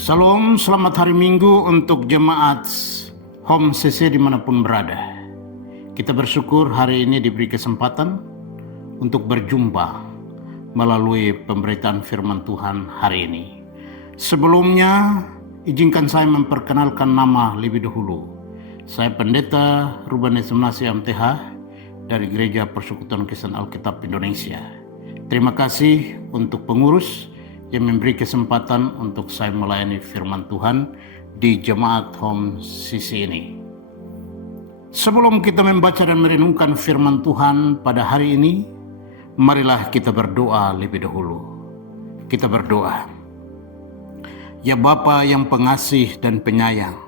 Salam, selamat hari Minggu untuk jemaat Home CC dimanapun berada. Kita bersyukur hari ini diberi kesempatan untuk berjumpa melalui pemberitaan firman Tuhan hari ini. Sebelumnya, izinkan saya memperkenalkan nama lebih dahulu. Saya Pendeta Ruben Esmnasi MTH dari Gereja Persekutuan Kristen Alkitab Indonesia. Terima kasih untuk pengurus yang memberi kesempatan untuk saya melayani firman Tuhan di Jemaat Home CC ini. Sebelum kita membaca dan merenungkan firman Tuhan pada hari ini, marilah kita berdoa lebih dahulu. Kita berdoa. Ya Bapa yang pengasih dan penyayang,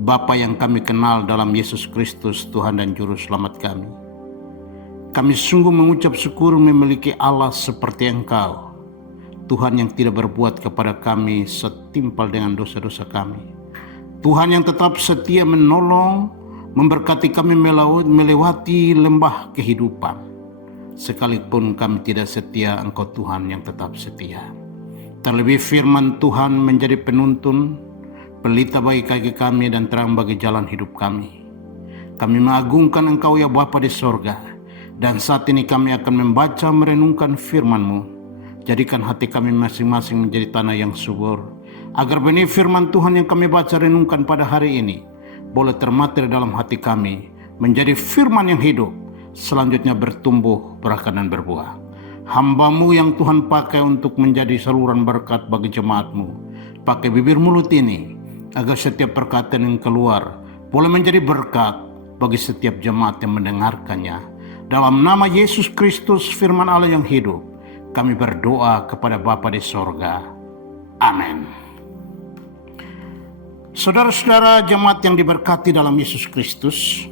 Bapa yang kami kenal dalam Yesus Kristus Tuhan dan Juru Selamat kami sungguh mengucap syukur memiliki Allah seperti Engkau, Tuhan yang tidak berbuat kepada kami setimpal dengan dosa-dosa kami. Tuhan yang tetap setia menolong, memberkati kami melewati lembah kehidupan. Sekalipun kami tidak setia, Engkau Tuhan yang tetap setia. Terlebih firman Tuhan menjadi penuntun, pelita bagi kaki kami dan terang bagi jalan hidup kami. Kami mengagungkan Engkau ya Bapa di sorga, dan saat ini kami akan membaca merenungkan firman-Mu. Jadikan hati kami masing-masing menjadi tanah yang subur, agar benih firman Tuhan yang kami baca renungkan pada hari ini boleh termater dalam hati kami, menjadi firman yang hidup, selanjutnya bertumbuh, berakar dan berbuah. Hamba-Mu yang Tuhan pakai untuk menjadi saluran berkat bagi jemaat-Mu, pakai bibir mulut ini, agar setiap perkataan yang keluar boleh menjadi berkat bagi setiap jemaat yang mendengarkannya. Dalam nama Yesus Kristus, firman Allah yang hidup, kami berdoa kepada Bapa di sorga. Amin. Saudara-saudara jemaat yang diberkati dalam Yesus Kristus,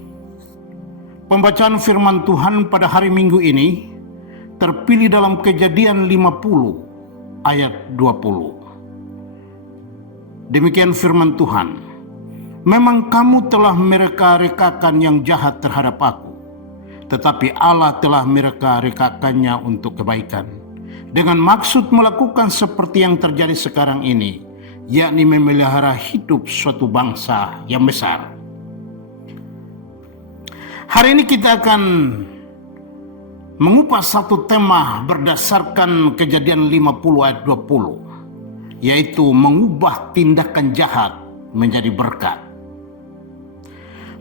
pembacaan firman Tuhan pada hari Minggu ini terpilih dalam Kejadian 50 ayat 20. Demikian firman Tuhan. Memang kamu telah mereka-rekakan yang jahat terhadap aku, tetapi Allah telah mereka-rekakannya untuk kebaikan, dengan maksud melakukan seperti yang terjadi sekarang ini, yakni memelihara hidup suatu bangsa yang besar. Hari ini kita akan mengupas satu tema berdasarkan Kejadian 50 ayat 20, yaitu mengubah tindakan jahat menjadi berkat.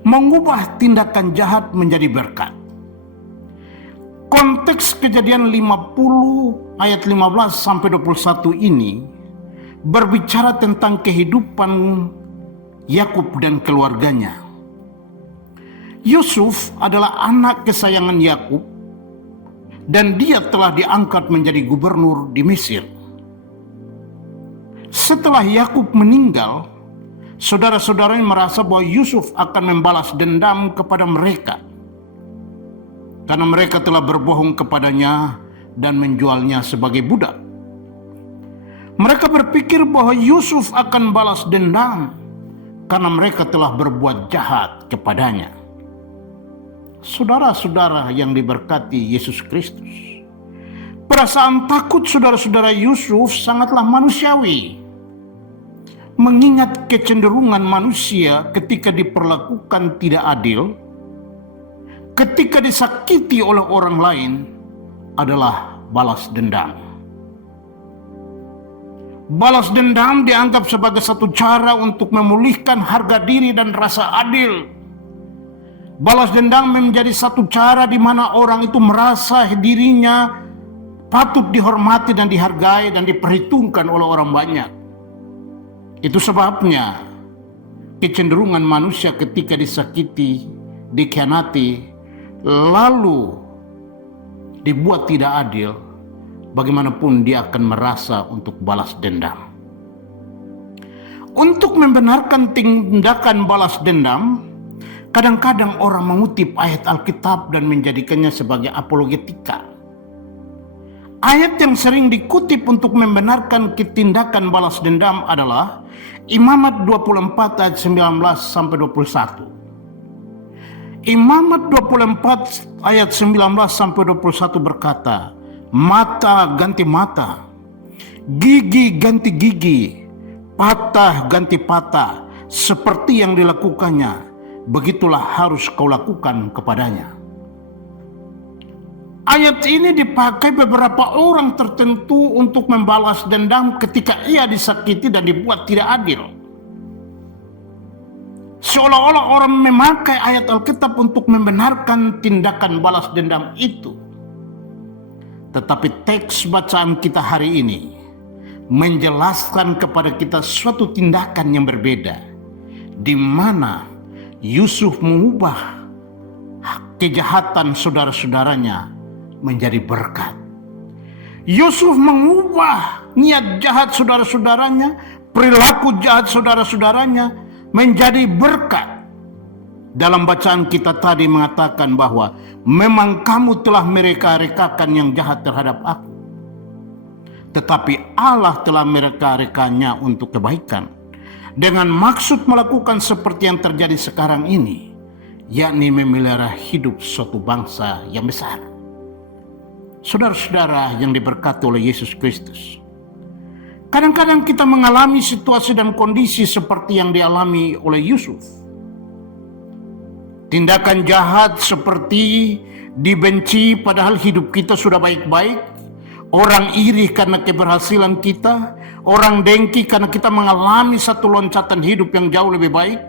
Mengubah tindakan jahat menjadi berkat. Konteks Kejadian 50 ayat 15 sampai 21 ini berbicara tentang kehidupan Yakub dan keluarganya. Yusuf adalah anak kesayangan Yakub dan dia telah diangkat menjadi gubernur di Mesir. Setelah Yakub meninggal, saudara-saudaranya merasa bahwa Yusuf akan membalas dendam kepada mereka karena mereka telah berbohong kepadanya dan menjualnya sebagai budak. Mereka berpikir bahwa Yusuf akan balas dendam karena mereka telah berbuat jahat kepadanya. Saudara-saudara yang diberkati Yesus Kristus, perasaan takut saudara-saudara Yusuf sangatlah manusiawi. Mengingat kecenderungan manusia ketika diperlakukan tidak adil, ketika disakiti oleh orang lain, adalah balas dendam. Balas dendam dianggap sebagai satu cara untuk memulihkan harga diri dan rasa adil. Balas dendam menjadi satu cara di mana orang itu merasa dirinya patut dihormati dan dihargai dan diperhitungkan oleh orang banyak. Itu sebabnya kecenderungan manusia ketika disakiti, dikhianati, lalu dibuat tidak adil, bagaimanapun dia akan merasa untuk balas dendam. Untuk membenarkan tindakan balas dendam, kadang-kadang orang mengutip ayat Alkitab dan menjadikannya sebagai apologetika. Ayat yang sering dikutip untuk membenarkan tindakan balas dendam adalah Imamat 24 ayat 19 sampai 21. Imamat 24 ayat 19 sampai 21 berkata, mata ganti mata, gigi ganti gigi, patah ganti patah, seperti yang dilakukannya, begitulah harus kau lakukan kepadanya. Ayat ini dipakai beberapa orang tertentu untuk membalas dendam ketika ia disakiti dan dibuat tidak adil. Seolah-olah orang memakai ayat Alkitab untuk membenarkan tindakan balas dendam itu. Tetapi teks bacaan kita hari ini menjelaskan kepada kita suatu tindakan yang berbeda, di mana Yusuf mengubah kejahatan saudara-saudaranya menjadi berkat. Yusuf mengubah niat jahat saudara-saudaranya, perilaku jahat saudara-saudaranya menjadi berkat. Dalam bacaan kita tadi mengatakan bahwa memang kamu telah mereka-rekakan yang jahat terhadap aku, tetapi Allah telah mereka-rekanya untuk kebaikan, dengan maksud melakukan seperti yang terjadi sekarang ini, yakni memelihara hidup suatu bangsa yang besar. Saudara-saudara yang diberkati oleh Yesus Kristus, kadang-kadang kita mengalami situasi dan kondisi seperti yang dialami oleh Yusuf. Tindakan jahat seperti dibenci padahal hidup kita sudah baik-baik, orang iri karena keberhasilan kita, orang dengki karena kita mengalami satu loncatan hidup yang jauh lebih baik,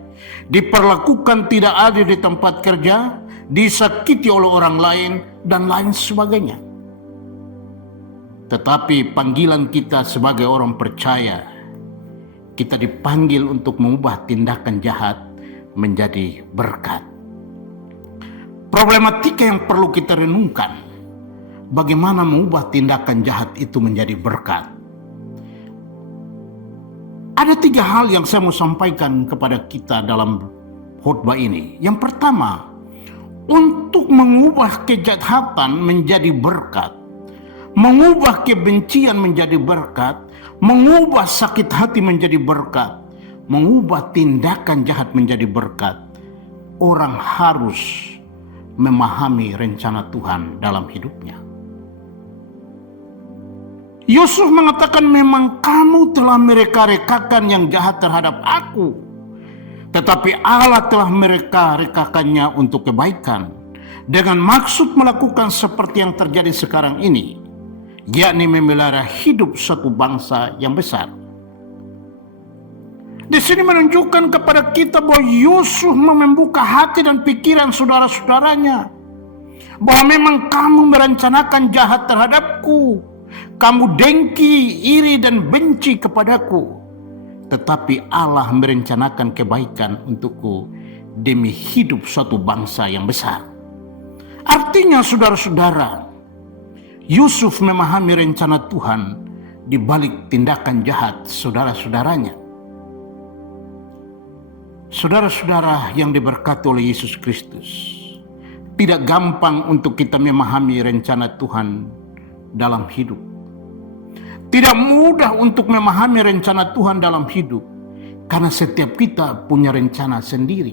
diperlakukan tidak adil di tempat kerja, disakiti oleh orang lain, dan lain sebagainya. Tetapi panggilan kita sebagai orang percaya, kita dipanggil untuk mengubah tindakan jahat menjadi berkat. Problematika yang perlu kita renungkan, bagaimana mengubah tindakan jahat itu menjadi berkat. Ada 3 hal yang saya mau sampaikan kepada kita dalam khotbah ini. Yang pertama, untuk mengubah kejahatan menjadi berkat, mengubah kebencian menjadi berkat, mengubah sakit hati menjadi berkat, mengubah tindakan jahat menjadi berkat, orang harus memahami rencana Tuhan dalam hidupnya. Yusuf mengatakan, memang kamu telah mereka-rekakan yang jahat terhadap aku, tetapi Allah telah mereka-rekakannya untuk kebaikan, dengan maksud melakukan seperti yang terjadi sekarang ini, yakni memelihara hidup suatu bangsa yang besar. Di sini menunjukkan kepada kita bahwa Yusuf membuka hati dan pikiran saudara-saudaranya, bahwa memang kamu merencanakan jahat terhadapku, kamu dengki, iri dan benci kepadaku, tetapi Allah merencanakan kebaikan untukku demi hidup suatu bangsa yang besar. Artinya saudara-saudara, Yusuf memahami rencana Tuhan di balik tindakan jahat saudara-saudaranya. Saudara-saudara yang diberkati oleh Yesus Kristus, tidak gampang untuk kita memahami rencana Tuhan dalam hidup. Tidak mudah untuk memahami rencana Tuhan dalam hidup, karena setiap kita punya rencana sendiri.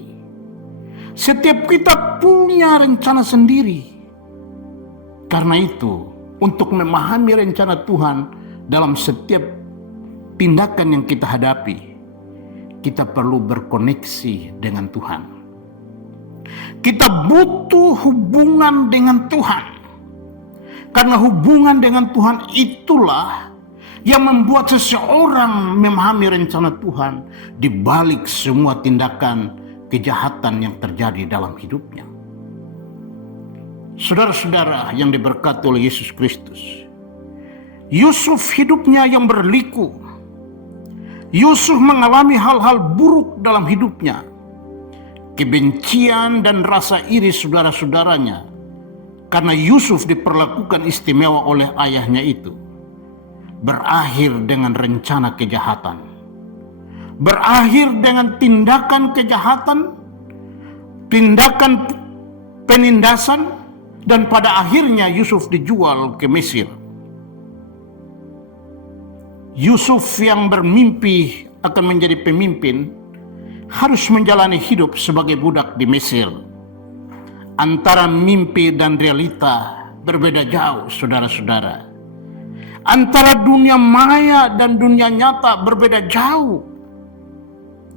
Setiap kita punya rencana sendiri. Karena itu, untuk memahami rencana Tuhan dalam setiap tindakan yang kita hadapi, kita perlu berkoneksi dengan Tuhan. Kita butuh hubungan dengan Tuhan. Karena hubungan dengan Tuhan itulah yang membuat seseorang memahami rencana Tuhan di balik semua tindakan kejahatan yang terjadi dalam hidupnya. Saudara-saudara yang diberkati oleh Yesus Kristus, Yusuf hidupnya yang berliku. Yusuf mengalami hal-hal buruk dalam hidupnya. Kebencian dan rasa iri saudara-saudaranya karena Yusuf diperlakukan istimewa oleh ayahnya itu berakhir dengan rencana kejahatan. Berakhir dengan tindakan kejahatan, tindakan penindasan, dan pada akhirnya Yusuf dijual ke Mesir. Yusuf yang bermimpi akan menjadi pemimpin harus menjalani hidup sebagai budak di Mesir. Antara mimpi dan realita berbeda jauh, saudara-saudara. Antara dunia maya dan dunia nyata berbeda jauh.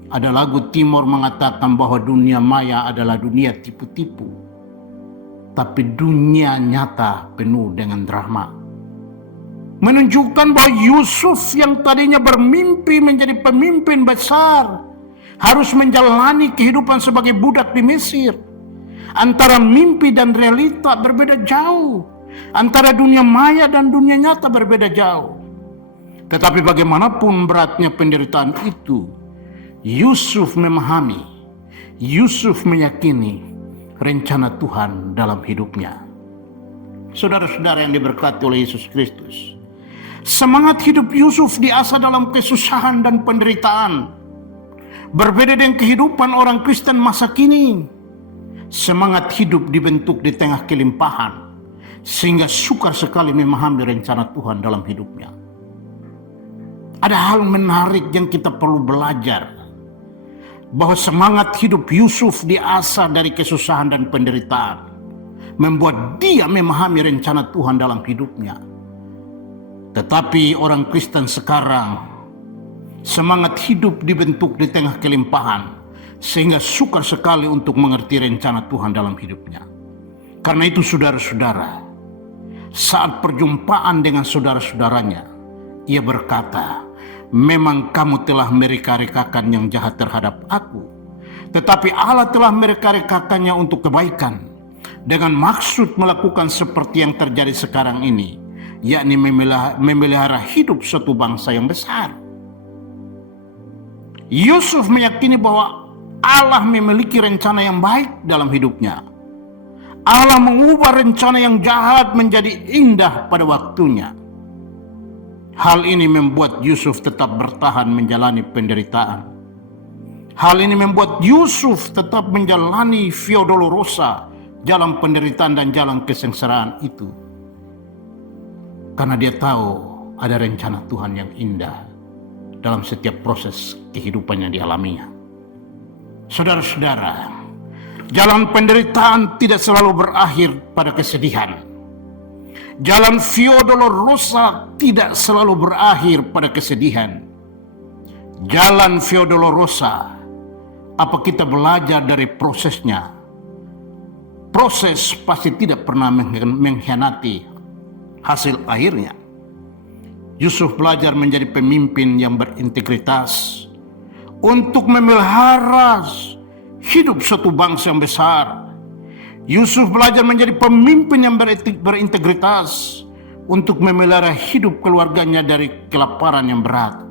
Ada lagu Timur mengatakan bahwa dunia maya adalah dunia tipu-tipu, tapi dunia nyata penuh dengan drama. Menunjukkan bahwa Yusuf yang tadinya bermimpi menjadi pemimpin besar harus menjalani kehidupan sebagai budak di Mesir. Antara mimpi dan realita berbeda jauh. Antara dunia maya dan dunia nyata berbeda jauh. Tetapi bagaimanapun beratnya penderitaan itu, Yusuf memahami, Yusuf meyakini rencana Tuhan dalam hidupnya. Saudara-saudara yang diberkati oleh Yesus Kristus, semangat hidup Yusuf diasah dalam kesusahan dan penderitaan. Berbeda dengan kehidupan orang Kristen masa kini. Semangat hidup dibentuk di tengah kelimpahan, sehingga sukar sekali memahami rencana Tuhan dalam hidupnya. Ada hal menarik yang kita perlu belajar, bahwa semangat hidup Yusuf diasah dari kesusahan dan penderitaan, membuat dia memahami rencana Tuhan dalam hidupnya. Tetapi orang Kristen sekarang, semangat hidup dibentuk di tengah kelimpahan, sehingga sukar sekali untuk mengerti rencana Tuhan dalam hidupnya. Karena itu saudara-saudara, saat perjumpaan dengan saudara-saudaranya, ia berkata, memang kamu telah mereka-rekakan yang jahat terhadap aku, tetapi Allah telah mereka-rekakannya untuk kebaikan, dengan maksud melakukan seperti yang terjadi sekarang ini, yakni memelihara hidup suatu bangsa yang besar. Yusuf meyakini bahwa Allah memiliki rencana yang baik dalam hidupnya. Allah mengubah rencana yang jahat menjadi indah pada waktunya. Hal ini membuat Yusuf tetap bertahan menjalani penderitaan. Hal ini membuat Yusuf tetap menjalani via dolorosa, jalan penderitaan dan jalan kesengsaraan itu. Karena dia tahu ada rencana Tuhan yang indah dalam setiap proses kehidupan yang dialaminya. Saudara-saudara, jalan penderitaan tidak selalu berakhir pada kesedihan. Jalan via dolorosa tidak selalu berakhir pada kesedihan. Jalan via dolorosa, apa kita belajar dari prosesnya? Proses pasti tidak pernah mengkhianati hasil akhirnya. Yusuf belajar menjadi pemimpin yang berintegritas untuk memelihara hidup suatu bangsa yang besar. Yusuf belajar menjadi pemimpin yang berintegritas untuk memelihara hidup keluarganya dari kelaparan yang berat.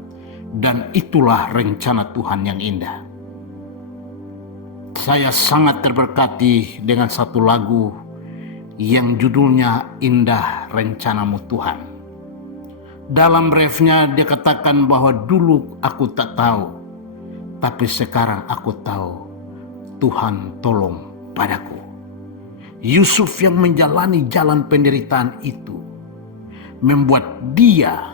Dan itulah rencana Tuhan yang indah. Saya sangat terberkati dengan satu lagu yang judulnya Indah Rencanamu Tuhan. Dalam refnya dia katakan bahwa dulu aku tak tahu, tapi sekarang aku tahu Tuhan tolong padaku. Yusuf yang menjalani jalan penderitaan itu membuat dia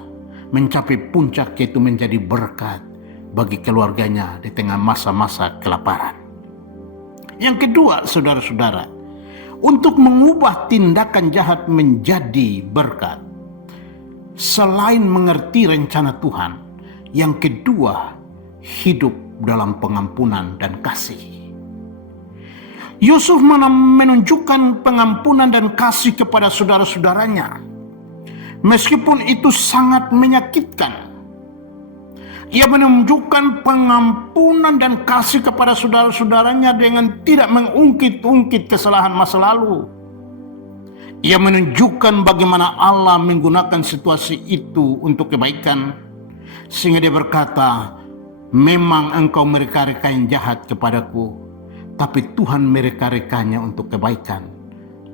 mencapai puncak, yaitu menjadi berkat bagi keluarganya di tengah masa-masa kelaparan. Yang kedua, saudara-saudara, untuk mengubah tindakan jahat menjadi berkat, selain mengerti rencana Tuhan, yang kedua, hidup dalam pengampunan dan kasih. Yusuf menunjukkan pengampunan dan kasih kepada saudara-saudaranya, meskipun itu sangat menyakitkan. Ia menunjukkan pengampunan dan kasih kepada saudara-saudaranya dengan tidak mengungkit-ungkit kesalahan masa lalu. Ia menunjukkan bagaimana Allah menggunakan situasi itu untuk kebaikan, sehingga dia berkata, memang engkau mereka-reka yang jahat kepadaku, tapi Tuhan mereka-rekanya untuk kebaikan,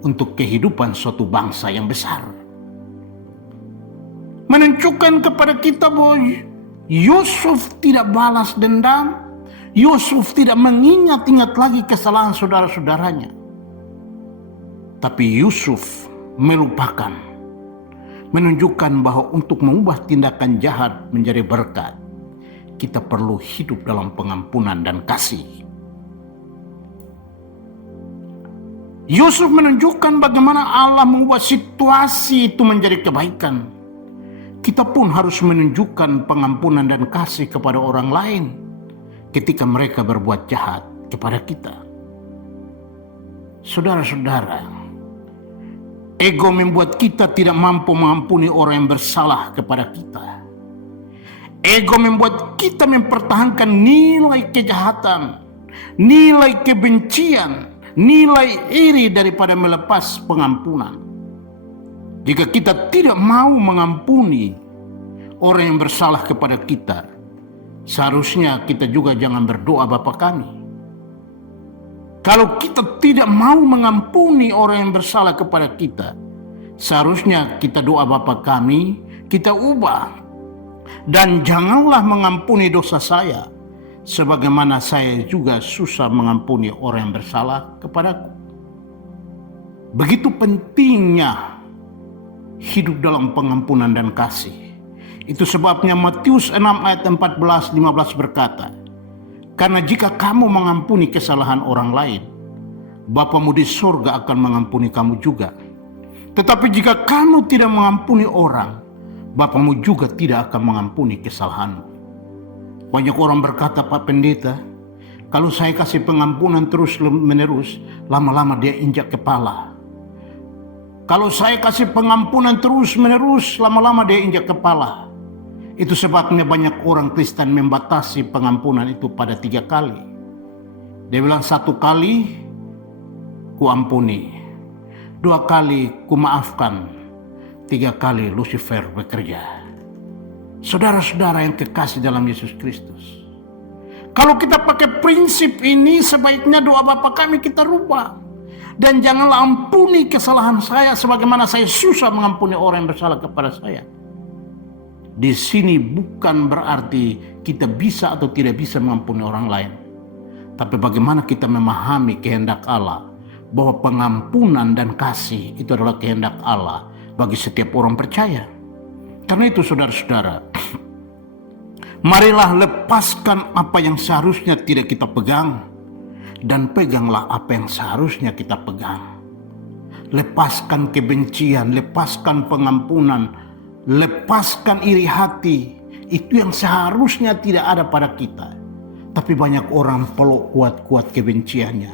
untuk kehidupan suatu bangsa yang besar. Menunjukkan kepada kita bahwa Yusuf tidak balas dendam, Yusuf tidak mengingat-ingat lagi kesalahan saudara-saudaranya. Tapi Yusuf melupakan, menunjukkan bahwa untuk mengubah tindakan jahat menjadi berkat, kita perlu hidup dalam pengampunan dan kasih. Yusuf menunjukkan bagaimana Allah mengubah situasi itu menjadi kebaikan. Kita pun harus menunjukkan pengampunan dan kasih kepada orang lain ketika mereka berbuat jahat kepada kita. Saudara-saudara, ego membuat kita tidak mampu mengampuni orang yang bersalah kepada kita. Ego membuat kita mempertahankan nilai kejahatan, nilai kebencian, nilai iri daripada melepas pengampunan. Jika kita tidak mau mengampuni orang yang bersalah kepada kita, seharusnya kita juga jangan berdoa Bapa kami. Kalau kita tidak mau mengampuni orang yang bersalah kepada kita, seharusnya kita doa Bapa kami, kita ubah. Dan janganlah mengampuni dosa saya, sebagaimana saya juga susah mengampuni orang yang bersalah kepadaku. Begitu pentingnya hidup dalam pengampunan dan kasih. Itu sebabnya Matius 6 ayat 14-15 berkata, karena jika kamu mengampuni kesalahan orang lain, Bapamu di surga akan mengampuni kamu juga. Tetapi jika kamu tidak mengampuni orang, Bapamu juga tidak akan mengampuni kesalahanmu. Banyak orang berkata, Pak Pendeta, kalau saya kasih pengampunan terus menerus, lama-lama dia injak kepala. Kalau saya kasih pengampunan terus menerus, lama-lama dia injak kepala. Itu sebabnya banyak orang Kristen membatasi pengampunan itu pada 3 kali. Dia bilang 1 kali ku ampuni, 2 kali ku maafkan, 3 kali Lucifer bekerja. Saudara-saudara yang kekasih dalam Yesus Kristus, kalau kita pakai prinsip ini, sebaiknya doa Bapa kami kita rubah. Dan janganlah ampuni kesalahan saya sebagaimana saya susah mengampuni orang yang bersalah kepada saya. Di sini bukan berarti kita bisa atau tidak bisa mengampuni orang lain, tapi bagaimana kita memahami kehendak Allah, bahwa pengampunan dan kasih itu adalah kehendak Allah bagi setiap orang percaya. Karena itu saudara-saudara, marilah lepaskan apa yang seharusnya tidak kita pegang, dan peganglah apa yang seharusnya kita pegang. Lepaskan kebencian, lepaskan pengampunan, lepaskan iri hati. Itu yang seharusnya tidak ada pada kita. Tapi banyak orang peluk kuat-kuat kebenciannya.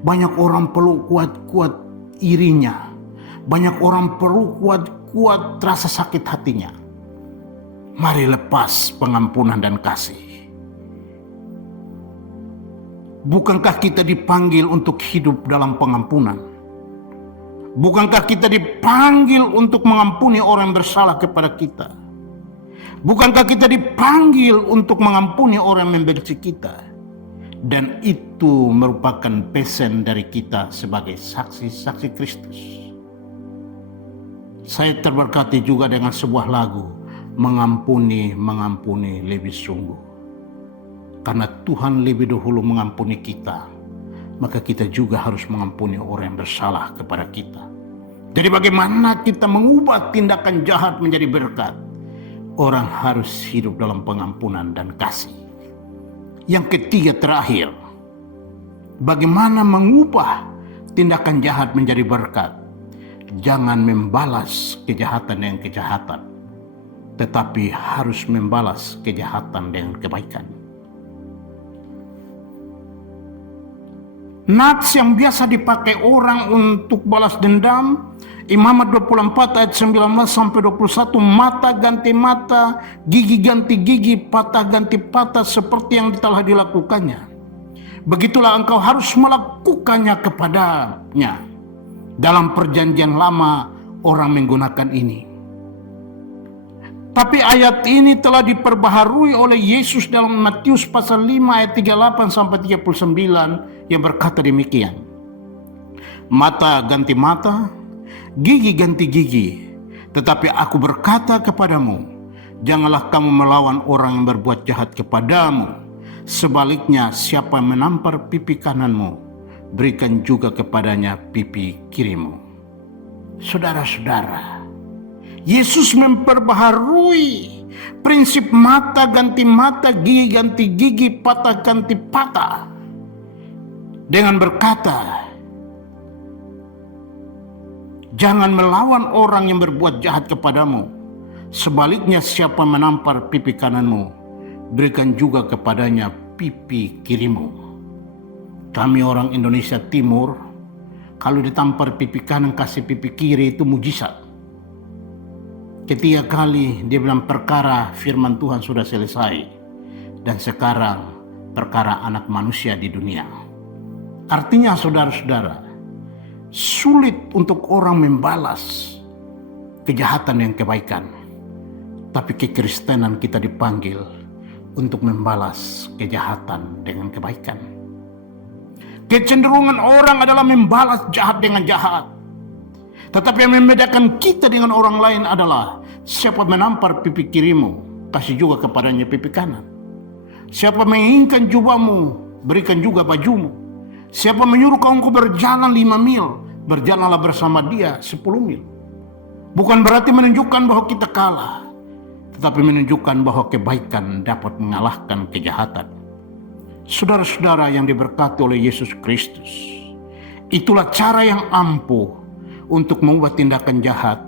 Banyak orang peluk kuat-kuat irinya. Banyak orang peluk kuat-kuat rasa sakit hatinya. Mari lepas pengampunan dan kasih. Bukankah kita dipanggil untuk hidup dalam pengampunan? Bukankah kita dipanggil untuk mengampuni orang yang bersalah kepada kita? Bukankah kita dipanggil untuk mengampuni orang yang membenci kita? Dan itu merupakan pesan dari kita sebagai saksi-saksi Kristus. Saya terberkati juga dengan sebuah lagu, mengampuni lebih sungguh. Karena Tuhan lebih dahulu mengampuni kita, maka kita juga harus mengampuni orang yang bersalah kepada kita. Jadi bagaimana kita mengubah tindakan jahat menjadi berkat? Orang harus hidup dalam pengampunan dan kasih. Yang ketiga terakhir, bagaimana mengubah tindakan jahat menjadi berkat? Jangan membalas kejahatan dengan kejahatan, tetapi harus membalas kejahatan dengan kebaikan. Nats yang biasa dipakai orang untuk balas dendam, Imamat 24 ayat 19-21, mata ganti mata, gigi ganti gigi, patah ganti patah seperti yang telah dilakukannya. Begitulah engkau harus melakukannya kepadanya. Dalam perjanjian lama orang menggunakan ini. Tapi ayat ini telah diperbaharui oleh Yesus dalam Matius pasal 5 ayat 38-39 yang berkata demikian. Mata ganti mata, gigi ganti gigi. Tetapi aku berkata kepadamu, janganlah kamu melawan orang yang berbuat jahat kepadamu. Sebaliknya, siapa yang menampar pipi kananmu, berikan juga kepadanya pipi kirimu. Saudara-saudara, Yesus memperbaharui prinsip mata ganti mata, gigi ganti gigi, patah ganti patah dengan berkata, jangan melawan orang yang berbuat jahat kepadamu, Sebaliknya siapa menampar pipi kananmu, berikan juga kepadanya pipi kirimu. Kami orang Indonesia Timur, kalau ditampar pipi kanan kasih pipi kiri itu mujizat. Ketiga kali dia bilang perkara firman Tuhan sudah selesai, dan sekarang perkara anak manusia di dunia. Artinya saudara-saudara, sulit untuk orang membalas kejahatan yang kebaikan. Tapi kekristenan kita dipanggil untuk membalas kejahatan dengan kebaikan. Kecenderungan orang adalah membalas jahat dengan jahat. Tetapi yang membedakan kita dengan orang lain adalah siapa menampar pipi kirimu, kasih juga kepadanya pipi kanan. Siapa menginginkan jubahmu, berikan juga bajumu. Siapa menyuruh kamu berjalan 5 mil, berjalanlah bersama dia 10 mil. Bukan berarti menunjukkan bahwa kita kalah, tetapi menunjukkan bahwa kebaikan dapat mengalahkan kejahatan. Saudara-saudara yang diberkati oleh Yesus Kristus, itulah cara yang ampuh untuk mengubah tindakan jahat,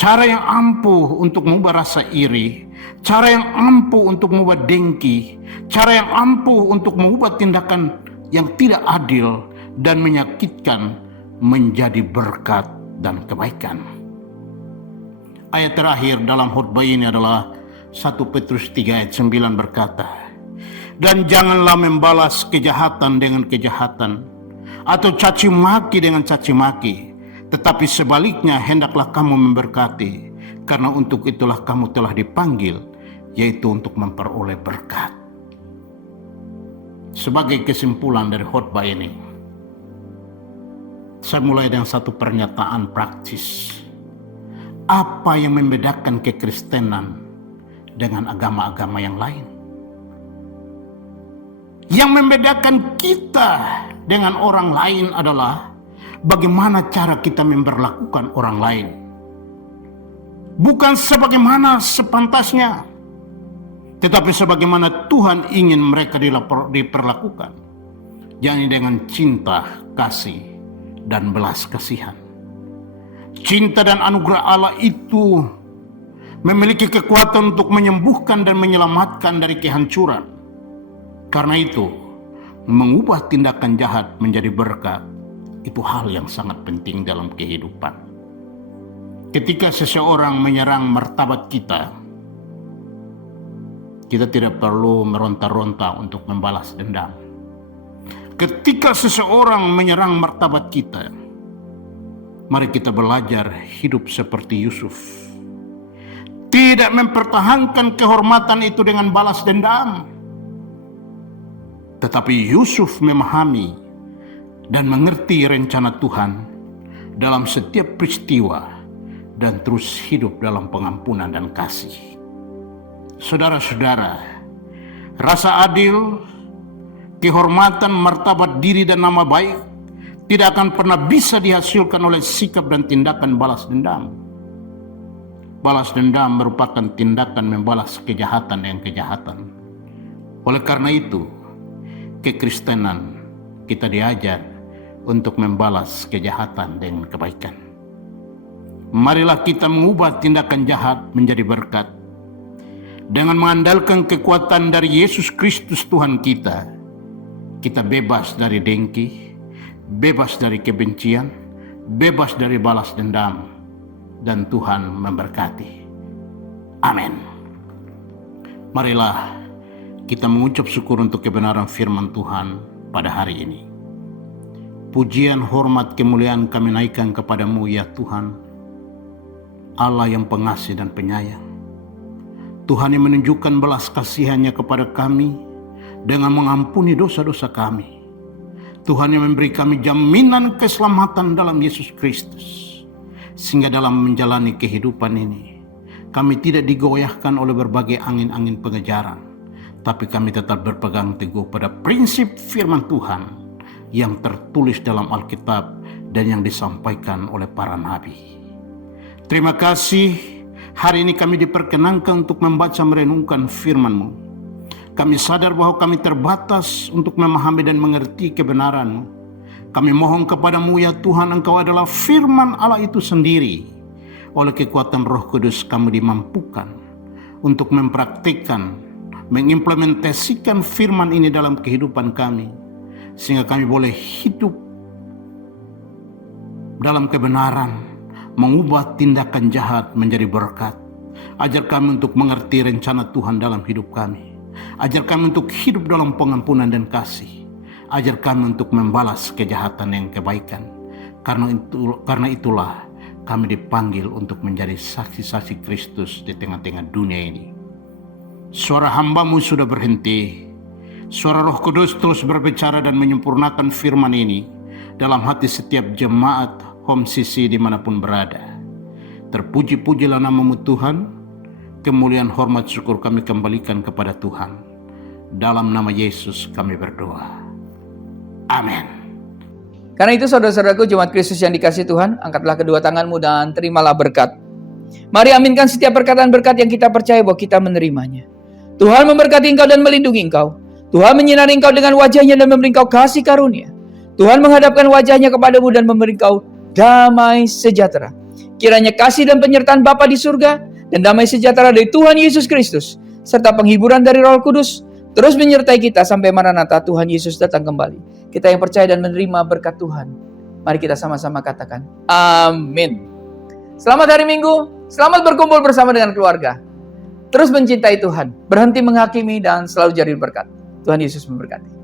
cara yang ampuh untuk mengubah rasa iri, cara yang ampuh untuk mengubah dengki, cara yang ampuh untuk mengubah tindakan yang tidak adil dan menyakitkan menjadi berkat dan kebaikan. Ayat terakhir dalam khotbah ini adalah 1 Petrus 3 ayat 9 berkata, "Dan janganlah membalas kejahatan dengan kejahatan, atau caci maki dengan caci maki, tetapi sebaliknya hendaklah kamu memberkati, karena untuk itulah kamu telah dipanggil, yaitu untuk memperoleh berkat." Sebagai kesimpulan dari khotbah ini, saya mulai dengan satu pernyataan praktis. Apa yang membedakan kekristenan dengan agama-agama yang lain? Yang membedakan kita dengan orang lain adalah bagaimana cara kita memperlakukan orang lain. Bukan sebagaimana sepantasnya, tetapi sebagaimana Tuhan ingin mereka diperlakukan. Yakni dengan cinta, kasih, dan belas kasihan. Cinta dan anugerah Allah itu memiliki kekuatan untuk menyembuhkan dan menyelamatkan dari kehancuran. Karena itu, mengubah tindakan jahat menjadi berkat, itu hal yang sangat penting dalam kehidupan. Ketika seseorang menyerang martabat kita tidak perlu meronta-ronta untuk membalas dendam. Ketika seseorang menyerang martabat kita, mari kita belajar hidup seperti Yusuf. Tidak mempertahankan kehormatan itu dengan balas dendam. Tetapi Yusuf memahami dan mengerti rencana Tuhan dalam setiap peristiwa dan terus hidup dalam pengampunan dan kasih. Saudara-saudara, rasa adil, kehormatan, martabat diri dan nama baik tidak akan pernah bisa dihasilkan oleh sikap dan tindakan balas dendam. Balas dendam merupakan tindakan membalas kejahatan dengan kejahatan. Oleh karena itu, kekristenan kita diajar untuk membalas kejahatan dengan kebaikan. Marilah kita mengubah tindakan jahat menjadi berkat. Dengan mengandalkan kekuatan dari Yesus Kristus Tuhan kita, kita bebas dari dengki, bebas dari kebencian, bebas dari balas dendam, dan Tuhan memberkati. Amin. Marilah kita mengucap syukur untuk kebenaran firman Tuhan pada hari ini. Pujian, hormat, kemuliaan kami naikkan kepadamu ya Tuhan, Allah yang pengasih dan penyayang. Tuhan yang menunjukkan belas kasihannya kepada kami dengan mengampuni dosa-dosa kami. Tuhan yang memberi kami jaminan keselamatan dalam Yesus Kristus. Sehingga dalam menjalani kehidupan ini, kami tidak digoyahkan oleh berbagai angin-angin pengejaran. Tapi kami tetap berpegang teguh pada prinsip firman Tuhan yang tertulis dalam Alkitab dan yang disampaikan oleh para nabi. Terima kasih, hari ini kami diperkenankan untuk membaca merenungkan firman-Mu. Kami sadar bahwa kami terbatas untuk memahami dan mengerti kebenaran-Mu. Kami mohon kepadamu ya Tuhan, Engkau adalah firman Allah itu sendiri. Oleh kekuatan Roh Kudus kami dimampukan untuk mempraktikkan, mengimplementasikan firman ini dalam kehidupan kami, sehingga kami boleh hidup dalam kebenaran, mengubah tindakan jahat menjadi berkat. Ajar kami untuk mengerti rencana Tuhan dalam hidup kami. Ajar kami untuk hidup dalam pengampunan dan kasih. Ajar kami untuk membalas kejahatan yang kebaikan. Karena itulah kami dipanggil untuk menjadi saksi-saksi Kristus di tengah-tengah dunia ini. Suara hamba-Mu sudah berhenti. Suara Roh Kudus terus berbicara dan menyempurnakan firman ini dalam hati setiap jemaat Home CC dimanapun berada. Terpuji-pujilah nama-Mu Tuhan. Kemuliaan, hormat, syukur kami kembalikan kepada Tuhan. Dalam nama Yesus kami berdoa. Amin. Karena itu saudara-saudaraku jemaat Kristus yang dikasihi Tuhan, angkatlah kedua tanganmu dan terimalah berkat. Mari aminkan setiap perkataan berkat yang kita percaya bahwa kita menerimanya. Tuhan memberkati engkau dan melindungi engkau. Tuhan menyinari engkau dengan wajahnya dan memberi engkau kasih karunia. Tuhan menghadapkan wajahnya kepadamu dan memberi engkau damai sejahtera. Kiranya kasih dan penyertaan Bapa di surga dan damai sejahtera dari Tuhan Yesus Kristus serta penghiburan dari Roh Kudus terus menyertai kita sampai Maranatha Tuhan Yesus datang kembali. Kita yang percaya dan menerima berkat Tuhan, mari kita sama-sama katakan amin. Selamat hari Minggu, selamat berkumpul bersama dengan keluarga. Terus mencintai Tuhan, berhenti menghakimi dan selalu jadi berkat. Tuhan Yesus memberkati.